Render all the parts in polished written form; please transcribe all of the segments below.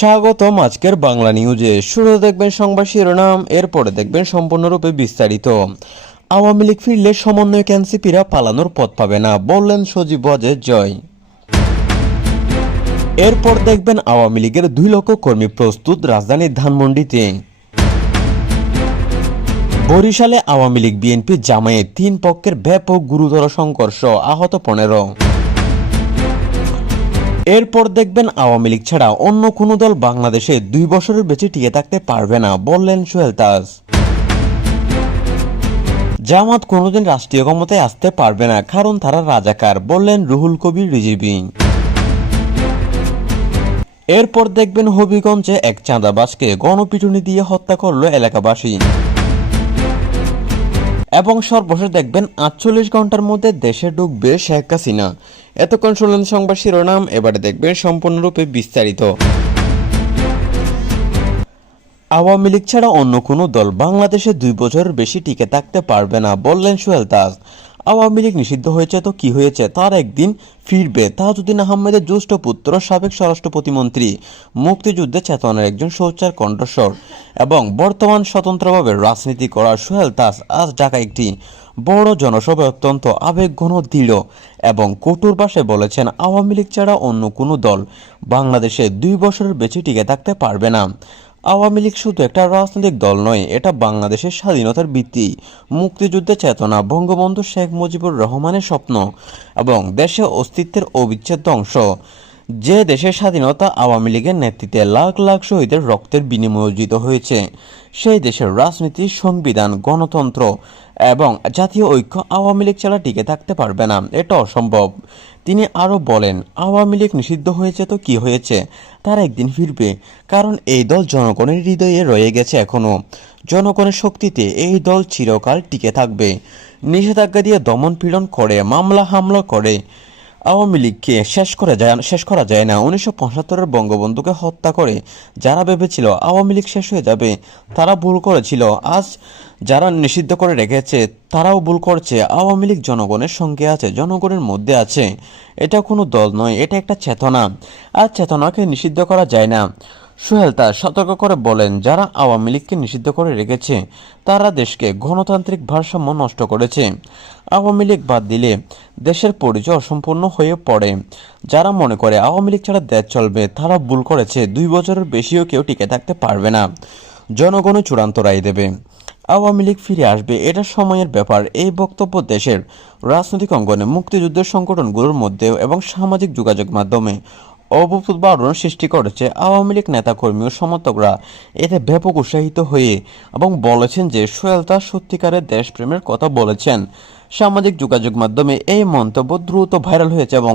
স্বাগতম আজকের বাংলা নিউজে। শুরুতে দেখবেন সংবাদ শিরোনাম, এরপরে দেখবেন সম্পূর্ণরূপে বিস্তারিত। আওয়ামী লীগ ফিরলে সমন্বয়ক এনসিপিরা পালানোর পথ পাবে না, বললেন সজীব ওয়াজেদ জয়। এরপর দেখবেন আওয়ামী লীগের 2 লক্ষ কর্মী প্রস্তুত রাজধানীর ধানমন্ডিতে। বরিশালে আওয়ামী লীগ বিএনপি জামায়াত 3 পক্ষের ব্যাপক গুরুতর সংঘর্ষ, আহত 15। এরপর দেখবেন আওয়ামী লীগ ছাড়া অন্য কোনো দল বাংলাদেশে 2 বছরের বেশি টিকে থাকতে পারবে না, বললেন সোহেল তাজ। জামাত কোনোদিন রাষ্ট্রীয় ক্ষমতায় আসতে পারবে না, কারণ তারা রাজাকার, বললেন রুহুল কবির রিজভী। এরপর দেখবেন হবিগঞ্জে এক চাঁদাবাজকে গণপিটুনি দিয়ে হত্যা করল এলাকাবাসী। এবং সর্বশেষ দেখবেন 48 ঘন্টার মধ্যে দেশে ঢুকবে শেখ হাসিনা। এতক্ষণ শুনলেন সংবাদ শিরোনাম, এবারে দেখবেন সম্পূর্ণরূপে বিস্তারিত। আওয়ামী লীগ ছাড়া অন্য কোনো দল বাংলাদেশে 2 বছরের বেশি টিকে থাকতে পারবে না, বললেন সোহেল তাজ। আওয়ামী লীগ নিষিদ্ধ হয়েছে তো কি হয়েছে, তার একদিন ফিরবে। তাজউদ্দিন আহমেদের জ্যেষ্ঠ পুত্র, সাবেক স্বরাষ্ট্র প্রতিমন্ত্রী, মুক্তিযুদ্ধে চেতনার একজন সোচ্চার কণ্ঠস্বর এবং বর্তমান স্বতন্ত্রভাবে রাজনীতি করা সোহেল তাজ আজ ঢাকায় একটি বড় জনসভায় অত্যন্ত আবেগঘন, দৃঢ় এবং কঠোর ভাষায় বলেছেন, আওয়ামী লীগ ছাড়া অন্য কোনো দল বাংলাদেশে 2 বছরের বেশি টিকে থাকতে পারবে না। আওয়ামী লীগ শুধু একটা রাজনৈতিক দল নয়, এটা বাংলাদেশের স্বাধীনতার ভিত্তি, মুক্তিযুদ্ধের চেতনা, বঙ্গবন্ধু শেখ মুজিবুর রহমানের স্বপ্ন এবং দেশের অস্তিত্বের অবিচ্ছেদ্য অংশ। যে দেশের স্বাধীনতা আওয়ামী লীগের নেতৃত্বে লাখ লাখ শহীদের রক্তের বিনিময়ে অর্জিত হয়েছে, সেই দেশের রাজনীতি, সংবিধান, গণতন্ত্র এবং জাতীয় ঐক্য আওয়ামী লীগ ছাড়া টিকে থাকতে পারবে না, এটা অসম্ভব। তিনি আরও বলেন, আওয়ামী লীগ নিষিদ্ধ হয়েছে তো কি হয়েছে, তার একদিন ফিরবে, কারণ এই দল জনগণের হৃদয়ে রয়ে গেছে এখনো। জনগণের শক্তিতে এই দল চিরকাল টিকে থাকবে। নিষেধাজ্ঞা দিয়ে দমন পীড়ন করে, মামলা হামলা করে আওয়ামী লীগকে শেষ করা যায় না। 1975-এর বঙ্গবন্ধুকে হত্যা করে যারা ভেবেছিল আওয়ামী লীগ শেষ হয়ে যাবে, তারা ভুল করেছিল। আজ যারা নিষিদ্ধ করে রেখেছে তারাও ভুল করছে। আওয়ামী লীগ জনগণের সঙ্গে আছে, জনগণের মধ্যে আছে। এটা কোনো দল নয়, এটা একটা চেতনা, আর চেতনাকে নিষিদ্ধ করা যায় না। সোহেল তাজ সতর্ক করে বলেন, যারা আওয়ামী লীগকে নিষিদ্ধ করে রেখেছে তারা দেশকে গণতান্ত্রিক ভারসাম্য নষ্ট করেছে। আওয়ামী লীগ বাদ দিলে দেশের পরিচয় অসম্পূর্ণ হয়ে পড়ে। যারা মনে করে আওয়ামী লীগ ছাড়া দেশ চলবে, তারা ভুল করেছে। 2 বছরের বেশিও কেউ টিকে থাকতে পারবে না। জনগণও চূড়ান্ত রায় দেবে। আওয়ামী লীগ ফিরে আসবে, এটা সময়ের ব্যাপার। এই বক্তব্য দেশের রাজনৈতিক অঙ্গনে, মুক্তিযুদ্ধের সংগঠনগুলোর মধ্যেও এবং সামাজিক যোগাযোগ মাধ্যমে অভূতপূর্ব আলোড়ন সৃষ্টি করেছে। আওয়ামী লীগ নেতাকর্মী ও সমর্থকরা এতে ব্যাপক উৎসাহিত হয়ে এবং বলেছেন যে সোহেল তাজ সত্যিকারের দেশপ্রেমের কথা বলেছেন। সামাজিক যোগাযোগ মাধ্যমে এই মন্তব্য দ্রুত ভাইরাল হয়েছে এবং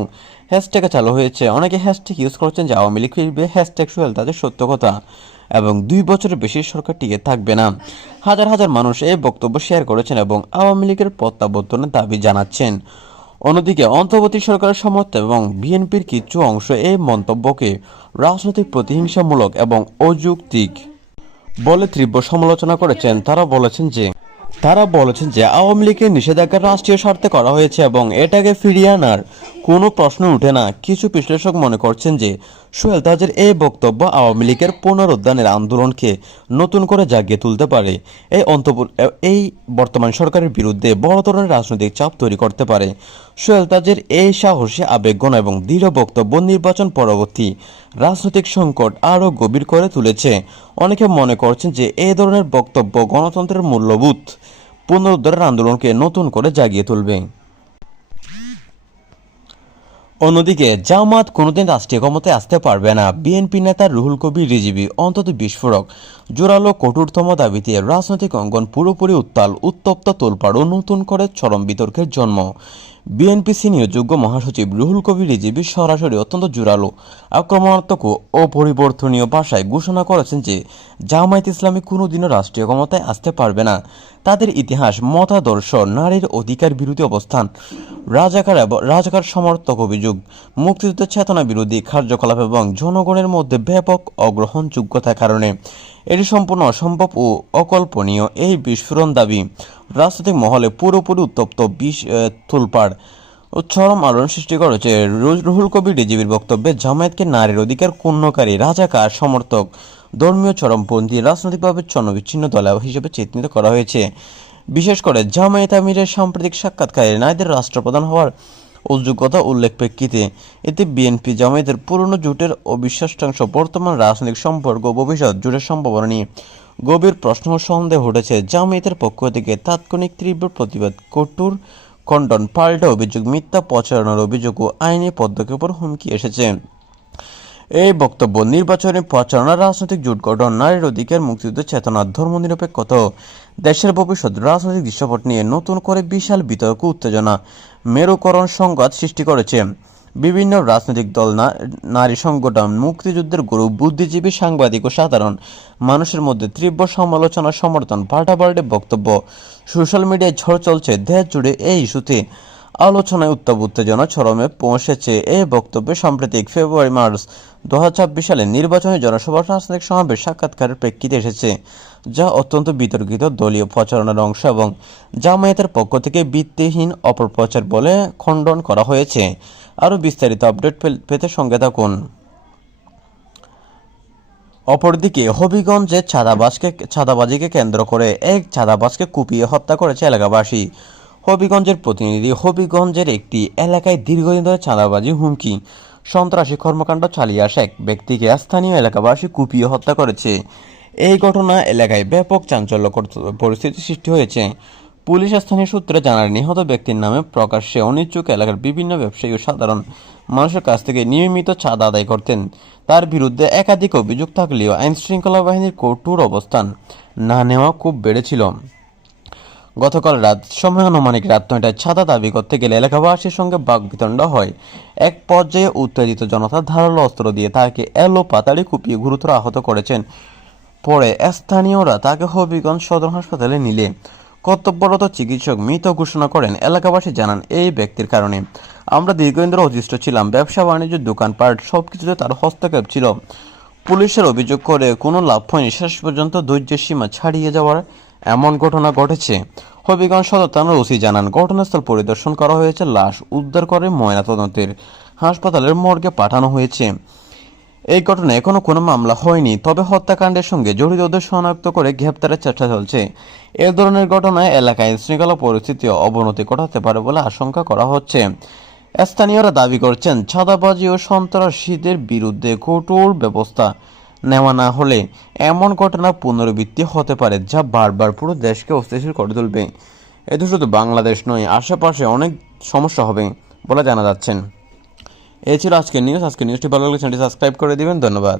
হ্যাশট্যাগে চালু হয়েছে। অনেকে হ্যাশট্যাগ ইউজ করছেন যে আওয়ামী লীগ ফিরবে, হ্যাশট্যাগ সোহেল তাজের সত্য কথা এবং 2 বছরের বেশি সরকার টিকে থাকবে না। হাজার হাজার মানুষ এই বক্তব্য শেয়ার করেছেন এবং আওয়ামী লীগের প্রত্যাবর্তনের দাবি জানাচ্ছেন। অন্যদিকে অন্তর্বর্তী সরকারের সমর্থক এবং বিএনপির কিছু অংশ এই মন্তব্যকে রাজনৈতিক প্রতিহিংসামূলক এবং অযৌক্তিক বলে তীব্র সমালোচনা করেছেন। তারা বলেছেন যে আওয়ামী লীগের নিষেধাজ্ঞা রাষ্ট্রীয় স্বার্থে করা হয়েছে এবং এটাকে ফিরিয়ে আনার কোনো প্রশ্ন উঠে না। কিছু বিশ্লেষক মনে করছেন যে সোহেল তাজের এই বক্তব্য আওয়ামী লীগের পুনরুদ্ধারের আন্দোলনকে নতুন করে জাগিয়ে তুলতে পারে। এই বর্তমান সরকারের বিরুদ্ধে বড় ধরনের রাজনৈতিক চাপ তৈরি করতে পারে। সোহেল তাজের এই সাহসী, আবেগঘন এবং দৃঢ় বক্তব্য নির্বাচন পরবর্তী রাজনৈতিক সংকট আরও গভীর করে তুলেছে। অনেকে মনে করছেন যে এই ধরনের বক্তব্য গণতন্ত্রের মূল্যবোধ পুনরুদ্ধারের আন্দোলনকে নতুন করে জাগিয়ে তুলবে। অন্যদিকে জামাত কোনোদিন রাষ্ট্রীয় ক্ষমতায় আসতে পারবে না, বিএনপি নেতা রুহুল কবির রিজভী। অন্তত বিস্ফোরক, জোরালো, কঠোরতম দাবিতে রাজনৈতিক অঙ্গন পুরোপুরি উত্তপ্ত, তোলপাড় ও নতুন করে চরম বিতর্কের জন্ম। বিএনপি সিনিয়র যুগ্ম মহাসচিব রুহুল কবির রিজভী সরাসরি, অত্যন্ত জোরালো, আক্রমণাত্মক ও অপরিবর্তনীয় ভাষায় ঘোষণা করেছেন যে জামায়াত ইসলামী কোনোদিনও রাষ্ট্রীয় ক্ষমতায় আসতে পারবে না। তাদের ইতিহাস, মতাদর্শ, নারীর অধিকার বিরোধী অবস্থান, রাজাকার সমর্থক অভিযোগ, মুক্তিযুদ্ধের চেতনা বিরোধী কার্যকলাপ এবং জনগণের মধ্যে ব্যাপক অগ্রহণযোগ্যতার কারণে এটি সম্পূর্ণ অসম্ভব ও অকল্পনীয়। এই বিস্ফোরণ দাবি রাজনৈতিক মহলে পুরোপুরি উত্তপ্ত, তোলপাড় ও চরম আলোড়ন সৃষ্টি করেছে রুহুল কবির রিজভীর বক্তব্যে জামায়াতকে নারীর অধিকার ক্ষুণ্ণকারী, রাজাকার, সমর্থক, ধর্মীয় চরমপন্থী, রাজনৈতিকভাবে ছন্নবিচ্ছিন্ন দল হিসেবে চিহ্নিত করা হয়েছে। বিশেষ করে জামায়াত আমিরের সাম্প্রতিক সাক্ষাৎকারে নারীদের রাষ্ট্রপ্রধান হওয়ার অযোগ্যতা উল্লেখ প্রেক্ষিতে এতে বিএনপি জামায়াতের পুরনো জোটের অবিশ্বাসাংশ বর্তমান রাজনৈতিক সম্পর্ক ও ভবিষ্যৎ জোটের সম্ভাবনা নিয়ে গভীর প্রশ্ন ও সন্দেহ উঠেছে। জামায়াতের পক্ষ থেকে তাৎক্ষণিক তীব্র প্রতিবাদ, কঠোর খণ্ডন, পাল্টা অভিযোগ, মিথ্যা প্রচারণার অভিযোগ ও আইনি পদক্ষেপের হুমকি এসেছে। এই বক্তব্য নির্বাচনী প্রচারণা, রাজনৈতিক জোট গঠন, নারীর অধিকার, মুক্তিযুদ্ধের চেতনা, ধর্মনিরপেক্ষতা, দেশের ভবিষ্যৎ রাজনৈতিক দৃশ্যপট নিয়ে নতুন করে বিশাল বিতর্ক, উত্তেজনা, মেরুকরণ, সংঘাত সৃষ্টি করেছে। বিভিন্ন রাজনৈতিক দল, নারী সংগঠন, মুক্তিযুদ্ধের গ্রুপ, বুদ্ধিজীবী, সাংবাদিক ও সাধারণ মানুষের মধ্যে তীব্র সমালোচনা, সমর্থন, পাল্টাপাল্টি বক্তব্য, সোশ্যাল মিডিয়ায় ঝড় চলছে। দেশ জুড়ে এই ইস্যুতে আলোচনায় উত্তাপ উত্তেজনা চরমে পৌঁছেছে। এই বক্তব্যে সাম্প্রতিক ফেব্রুয়ারি-মার্চ 2026 সালে নির্বাচনী জনসভা, রাজনৈতিক সমাবেশ, সাক্ষাৎকারের প্রেক্ষিতে এসেছে, যা অত্যন্ত বিতর্কিত দলীয় প্রচারণার অংশ এবং জামায়াতের পক্ষ থেকে ভিত্তিহীন অপপ্রচার বলে খণ্ডন করা হয়েছে। আরও বিস্তারিত আপডেট পেতে সঙ্গে থাকুন। অপরদিকে হবিগঞ্জে চাঁদাবাজিকে কেন্দ্র করে এক চাঁদাবাজকে কুপিয়ে হত্যা করেছে এলাকাবাসী। হবিগঞ্জের প্রতিনিধি। হবিগঞ্জের একটি এলাকায় দীর্ঘদিন ধরে চাঁদাবাজি, হুমকি, সন্ত্রাসী কর্মকাণ্ড চালিয়ে আসা এক ব্যক্তিকে স্থানীয় এলাকাবাসী কুপিয়ে হত্যা করেছে। এই ঘটনা এলাকায় ব্যাপক চাঞ্চল্যকর পরিস্থিতি সৃষ্টি হয়েছে। পুলিশ স্থানীয় সূত্রে জানায়, নিহত ব্যক্তির নামে প্রকাশ্যে অনিচ্ছুক এলাকার বিভিন্ন ব্যবসায়ী ও সাধারণ মানুষের কাছ থেকে নিয়মিত চাঁদা আদায় করতেন। তার বিরুদ্ধে একাধিক অভিযোগ থাকলেও আইনশৃঙ্খলা বাহিনীর কঠোর অবস্থান না নেওয়া খুব বেড়েছিল। গতকাল রাত সময় আনুমানিক রাত 9টায় চাঁদা দাবি করতে গেলে এলাকাবাসীর সঙ্গে বাকবিতণ্ড হয়। এক পর্যায়ে উত্তেজিত জনতা ধারালো অস্ত্র দিয়ে তাকে এলো পাতাড়ি কুপিয়ে গুরুতর আহত করেছেন। পরে স্থানীয়রা তাকে হবিগঞ্জ সদর হাসপাতালে নিলে কর্তব্যরত চিকিৎসক মৃত ঘোষণা করেন। এলাকাবাসী জানান, এই ব্যক্তির কারণে আমরা দীর্ঘদিন ধরে অতিষ্ঠ ছিলাম। ব্যবসা বাণিজ্য, দোকানপাট সবকিছুতে তার হস্তক্ষেপ ছিল। পুলিশের অভিযোগ করে কোনো লাভ হয়নি। শেষ পর্যন্ত ধৈর্যের সীমা ছাড়িয়ে যাওয়ার এমন ঘটনা ঘটেছে। হবিগঞ্জ সদর থানার ওসি জানান, ঘটনাস্থল পরিদর্শন করা হয়েছে, লাশ উদ্ধার করে ময়নাতদন্তের হাসপাতালের মর্গে পাঠানো হয়েছে। এই ঘটনায় এখনো কোনো মামলা হয়নি, তবে হত্যাকাণ্ডের সঙ্গে জড়িতদের শনাক্ত করে গ্রেপ্তারের চেষ্টা চলছে। এ ধরনের ঘটনায় এলাকায় শৃঙ্খলা পরিস্থিতি অবনতি ঘটাতে পারে বলে আশঙ্কা করা হচ্ছে। স্থানীয়রা দাবি করছেন, চাঁদাবাজি ও সন্ত্রাসীদের বিরুদ্ধে কঠোর ব্যবস্থা নেওয়া না হলে এমন ঘটনা পুনরাবৃত্তি হতে পারে, যা বারবার পুরো দেশকে অস্থিতিশীল করে তুলবে। এতে শুধু বাংলাদেশ নয়, আশেপাশে অনেক সমস্যা হবে বলে জানা যাচ্ছেন। এই ছিল আজকের নিউজ। আজকের নিউজটি ভালো লাগলে চ্যানেলটি সাবস্ক্রাইব করে দিবেন। ধন্যবাদ।